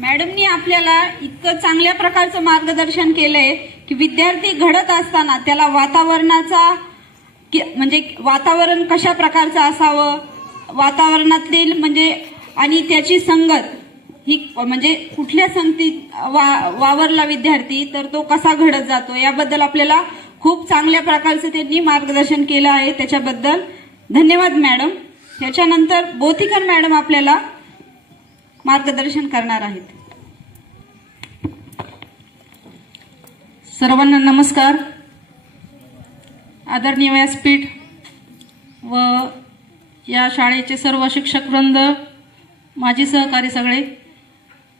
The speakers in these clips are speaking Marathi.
मॅडमनी आपल्याला इतकं चांगल्या प्रकारचं मार्गदर्शन केलंय की विद्यार्थी घडत असताना त्याला वातावरणाचा म्हणजे वातावरण कशा प्रकारचं असावं, वातावरणातील म्हणजे आणि त्याची संगत ही म्हणजे कुठल्या संगतीत वावरला विद्यार्थी तर तो कसा घडत जातो याबद्दल आपल्याला खूप चांगल्या प्रकारचं त्यांनी मार्गदर्शन केलं आहे. त्याच्याबद्दल धन्यवाद मॅडम. त्याच्यानंतर बोथीकर मॅडम आपल्याला मार्गदर्शन करणार आहेत. सर्वांना नमस्कार. आदरणीय व्यासपीठ व या शाळेचे सर्व शिक्षक वृंद, माजी सहकारी सगळे,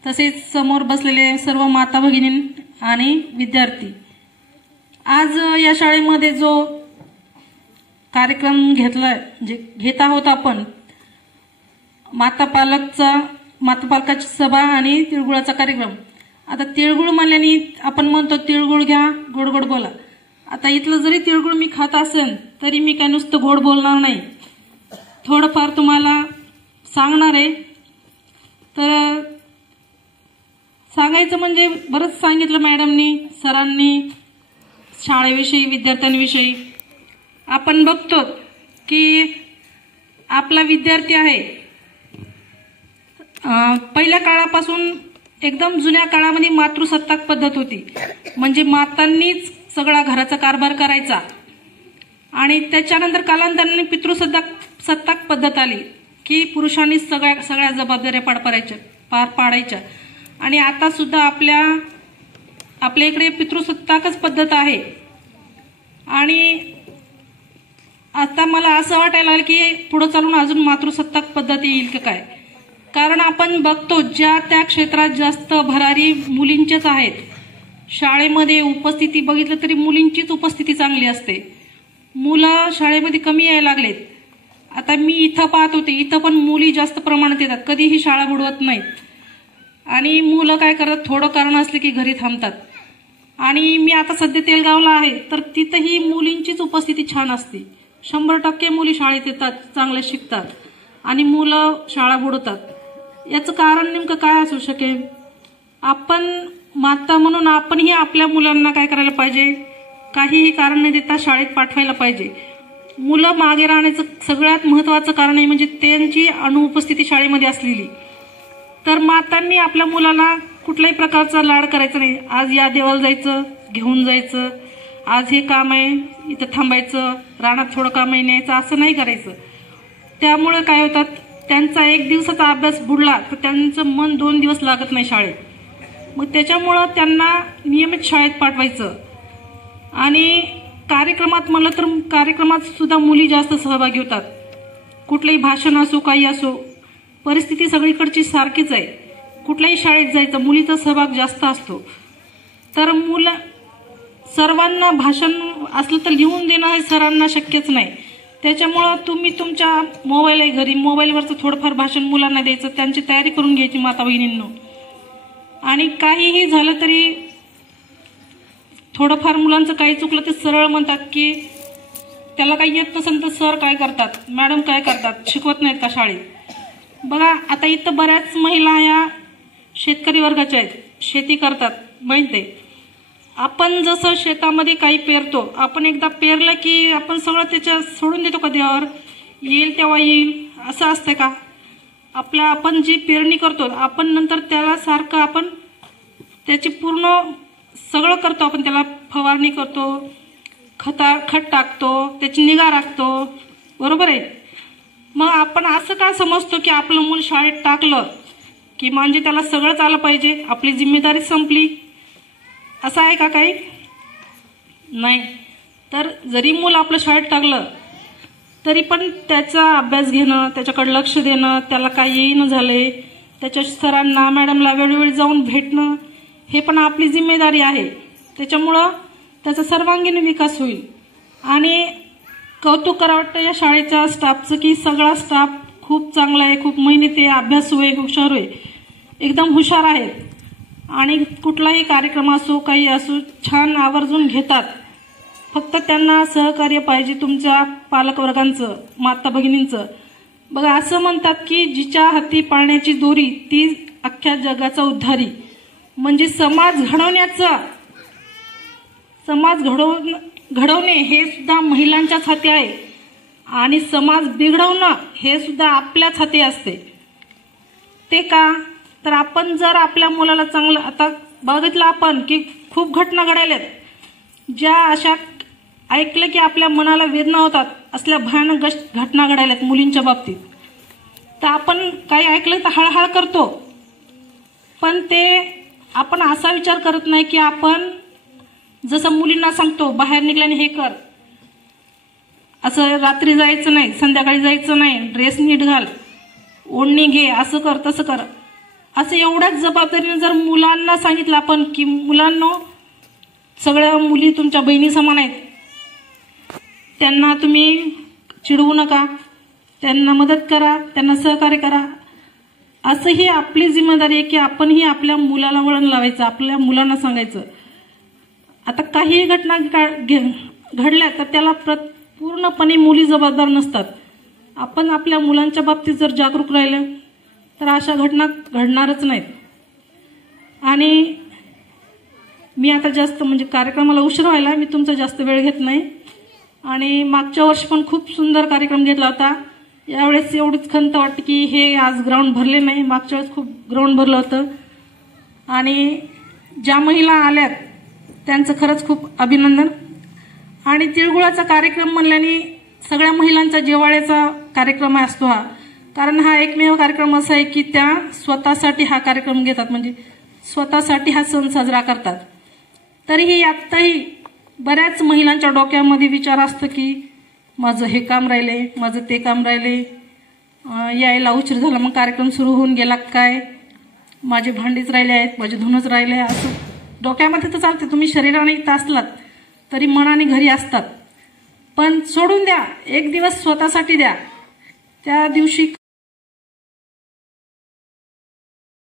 तसेच समोर बसलेले सर्व माता भगिनी आणि विद्यार्थी, आज या शाळेमध्ये जो कार्यक्रम घेत आहोत आपण, माता पालकाची सभा आणि तिळगुळाचा कार्यक्रम. आता तिळगुळ म्हणल्याने आपण म्हणतो तिळगुळ घ्या, गोड गोड बोला. आता इथलं जरी तिळगुळ मी खात असेल तरी मी काय नुसतं गोड बोलणार नाही, थोडंफार तुम्हाला सांगणार आहे. तर सांगायचं म्हणजे बरंच सांगितलं मॅडमनी, सरांनी, शाळेविषयी, विद्यार्थ्यांविषयी. आपण बघतो की आपला विद्यार्थी आहे पहिल्या काळापासून एकदम जुन्या काळामध्ये मातृसत्ताक पद्धत होती, म्हणजे मातांनीच सगळा घराचा कारभार करायचा. आणि त्याच्यानंतर कालांतराने पितृसत्ताक पद्धत आली की पुरुषांनीच सगळ्या जबाबदाऱ्या पार पाडायच्या. आणि आता सुद्धा आपल्या इकडे पितृसत्ताकच पद्धत आहे. आणि आता मला असं वाटायला लागलं की पुढे चालून अजून मातृसत्ताक पद्धती येईल का काय. कारण आपण बघतो ज्या त्या क्षेत्रात जास्त भरारी मुलींचेच आहेत. शाळेमध्ये उपस्थिती बघितलं तरी मुलींचीच उपस्थिती चांगली असते. मुलं शाळेमध्ये कमी यायला लागलेत. आता मी इथं पाहत होते, इथं पण मुली जास्त प्रमाणात येतात, कधीही शाळा बुडवत नाहीत. आणि मुलं काय करतात, थोडं कारण असले की घरी थांबतात. आणि मी आता सध्या तेलगावला आहे, तर तिथंही मुलींचीच उपस्थिती छान असते. 100% मुली शाळेत येतात, चांगले शिकतात आणि मुलं शाळा बुडवतात. याचं कारण नेमकं काय असू शकेल? आपण माता म्हणून आपणही आपल्या मुलांना काय करायला पाहिजे, काहीही कारण न देता शाळेत पाठवायला पाहिजे. मुलं मागे राहण्याचं सगळ्यात महत्वाचं कारण आहे म्हणजे त्यांची अनुपस्थिती शाळेमध्ये असलेली. तर मातांनी आपल्या मुलाला कुठल्याही प्रकारचा लाड करायचा नाही. आज या देवाला जायचं, घेऊन जायचं, आज हे काम आहे इथं थांबायचं, रानात थोडं काम आहे न्यायचं, असं नाही करायचं. त्यामुळे काय होतात, त्यांचा 1 दिवसाचा अभ्यास बुडला तर त्यांचं मन 2 दिवस लागत नाही शाळेत. मग त्याच्यामुळं त्यांना नियमित शाळेत पाठवायचं. आणि कार्यक्रमात म्हणलं तर कार्यक्रमात सुद्धा मुली जास्त सहभागी होतात. कुठलंही भाषण असो, काही असो, परिस्थिती सगळीकडची सारखीच आहे. कुठल्याही शाळेत जायचं, मुलीचा सहभाग जास्त असतो. तर सर्वांना भाषण असलं तर लिहून देणं हे सरांना शक्यच नाही. त्याच्यामुळं तुम्ही तुमच्या मोबाईल आहे घरी, मोबाईलवरचं थोडंफार भाषण मुलांना द्यायचं, त्यांची तयारी करून घ्यायची माता बहिणींनो. आणि काहीही झालं तरी थोडंफार मुलांचं काही चुकलं ते सरळ म्हणतात की त्याला काही येत नसेल तर सर काय करतात, मॅडम काय करतात, शिकवत नाहीत का शाळेत. बघा आता इथं बऱ्याच महिला या शेतकरी वर्गाच्या आहेत, शेती करतात, माहिती आहे. आपण जसं शेतामध्ये काही पेरतो, आपण एकदा पेरलं की आपण सगळं त्याच्या सोडून देतो का देवावर, येईल तेव्हा येईल असं असतं का. आपण जी पेरणी करतो आपण नंतर त्याला सारखं आपण त्याची पूर्ण सगळं करतो, आपण त्याला फवारणी करतो, खत टाकतो, त्याची निगा राखतो, बरोबर आहे. मग आपण असं का समजतो की आपलं मूल शाळेत टाकलं की म्हणजे त्याला सगळंच आलं पाहिजे, आपली जिम्मेदारी संपली, असं आहे का काही नाही. तर जरी मूल आपलं शाळेत टाकलं तरी पण त्याचा अभ्यास घेणं, त्याच्याकडे लक्ष देणं, त्याला काही येईन झाले त्याच्या सरांना मॅडमला वेळोवेळी जाऊन भेटणं हे पण आपली जिम्मेदारी आहे. त्याच्यामुळं त्याचा सर्वांगीण विकास होईल. आणि कौतुक करावं वाटतं या शाळेच्या स्टाफचं की सगळा स्टाफ खूप चांगला आहे, खूप मेहनती आहे, अभ्यासू आहे, हुशार आहे, एकदम हुशार आहेत. आणि कुठलाही कार्यक्रम असो काही असो छान आवर्जून घेतात. फक्त त्यांना सहकार्य पाहिजे तुमच्या पालकवर्गांचं, माता भगिनींचं. बघा असं म्हणतात की जिच्या हाती पाळण्याची दोरी ती अख्ख्या जगाचा उद्धारी. म्हणजे समाज घडवणे हे सुद्धा महिलांच्याच हाती आहे आणि समाज बिघडवणं हे सुद्धा आपल्याच हाती असते. ते का तर आपण जर आपल्या मुलाला चांगलं, आता बघितलं आपण की खूप घटना घडायल्यात ज्या अशा ऐकलं की आपल्या मनाला वेदना होतात, असल्या भयानक घटना घडायल्यात मुलींच्या बाबतीत. तर आपण काही ऐकलं तर हळहळ करतो, पण ते आपण असा विचार करत नाही की आपण जसं मुलींना सांगतो बाहेर निघल्याने हे कर, असं रात्री जायचं नाही, संध्याकाळी जायचं नाही, ड्रेस नीट घाल, ओढणी घे, असं कर तसं कर, असं एवढ्याच जबाबदारीने जर मुलांना सांगितलं आपण की मुलांनो सगळ्या मुली तुमच्या बहिणी समान आहेत, त्यांना तुम्ही चिडवू नका, त्यांना मदत करा, त्यांना सहकार्य करा, असं ही आपली जिम्मेदारी आहे की आपणही आपल्या मुलाला वळण लावायचं, आपल्या मुलांना सांगायचं. आता काही घटना घडल्या तर त्याला पूर्णपणे मुली जबाबदार नसतात. आपण आपल्या मुलांच्या बाबतीत जर जागरूक राहिलं तर अशा घटना घडणारच नाहीत. आणि मी आता जास्त म्हणजे कार्यक्रमाला उशीर व्हायला, मी तुमचा जास्त वेळ घेत नाही. आणि मागच्या वर्षी पण खूप सुंदर कार्यक्रम घेतला होता. यावेळेस एवढीच खंत वाटते की हे आज ग्राउंड भरले नाही, मागच्या वेळेस खूप ग्राउंड भरलं होतं. आणि ज्या महिला आल्यात त्यांचं खरंच खूप अभिनंदन. आणि तिळगुळाचा कार्यक्रम म्हणल्याने सगळ्या महिलांचा जिव्हाळ्याचा कार्यक्रम असतो हा, कारण हा एकमेव कार्यक्रम असा आहे की त्या स्वतःसाठी हा कार्यक्रम घेतात, म्हणजे स्वतःसाठी हा सण साजरा करतात. तरीही आत्ताही बऱ्याच महिलांच्या डोक्यामध्ये विचार असतो की माझं हे काम राहिले, माझं ते काम राहिले, यायला उशीर झाला, मग कार्यक्रम सुरू होऊन गेला काय, माझे भांडीच राहिले आहेत, माझे धुणंच राहिले, असं डोक्यामध्ये तर चालते. तुम्ही शरीराने इथं असलात तरी मनाने घरी असतात. पण सोडून द्या, एक दिवस स्वतःसाठी द्या. त्या दिवशी